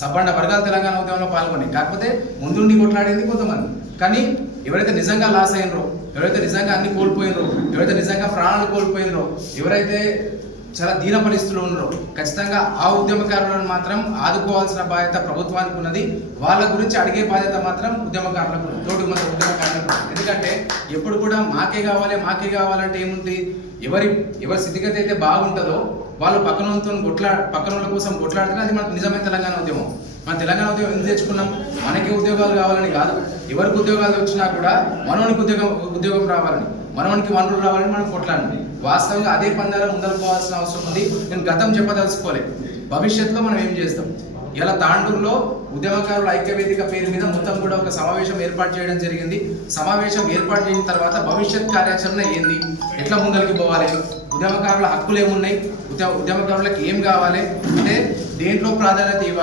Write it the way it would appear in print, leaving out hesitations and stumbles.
సబ్బండ వర్గాలు తెలంగాణ ఉద్యమంలో పాల్గొని కాకపోతే ముందుండి కొట్లాడేది కొంతమంది. కానీ ఎవరైతే నిజంగా లాస్ అయినరో, ఎవరైతే నిజంగా అన్ని కోల్పోయినరో, ఎవరైతే నిజంగా ప్రాణాలు కోల్పోయినరో, ఎవరైతే చాలా దీన పరిస్థితుల్లో ఉన్నారో ఖచ్చితంగా ఆ ఉద్యమకారులను మాత్రం ఆదుకోవాల్సిన బాధ్యత ప్రభుత్వానికి ఉన్నది. వాళ్ళ గురించి అడిగే బాధ్యత మాత్రం ఉద్యమకారులకు, తోటి మన ఉద్యమకారులకు. ఎందుకంటే ఎప్పుడు కూడా మాకే కావాలంటే ఏముంది, ఎవరి స్థితిగతి అయితే బాగుంటుందో వాళ్ళు పక్కన కోసం కొట్లాడితే అది మనకు నిజమైన తెలంగాణ ఉద్యమం. మన తెలంగాణ ఉద్యమం ఎందుకు తెచ్చుకున్నాం? మనకి ఉద్యోగాలు కావాలని కాదు, ఎవరికి ఉద్యోగాలు వచ్చినా కూడా మనోనికి ఉద్యోగం రావాలని, మనోనికి వనరులు రావాలని మనం కొట్లాడండి. వాస్తవంగా అదే పందాలు ముందరుకోవాల్సిన అవసరం ఉంది. నేను గతం చెప్పదలుచుకోలే, భవిష్యత్తులో మనం ఏం చేస్తాం. ఇలా తాండూరులో ఉద్యమకారుల ఐక్యవేదిక పేరు మీద మొత్తం కూడా ఒక సమావేశం ఏర్పాటు చేయడం జరిగింది. సమావేశం ఏర్పాటు చేసిన తర్వాత భవిష్యత్ కార్యాచరణ ఏంది, ఎట్లా ముందరికి పోవాలి, ఉద్యమకారుల హక్కులు ఏమున్నాయి, ఉద్యమకారులకు ఏం కావాలి, అంటే దేంట్లో ప్రాధాన్యత ఇవ్వాలి.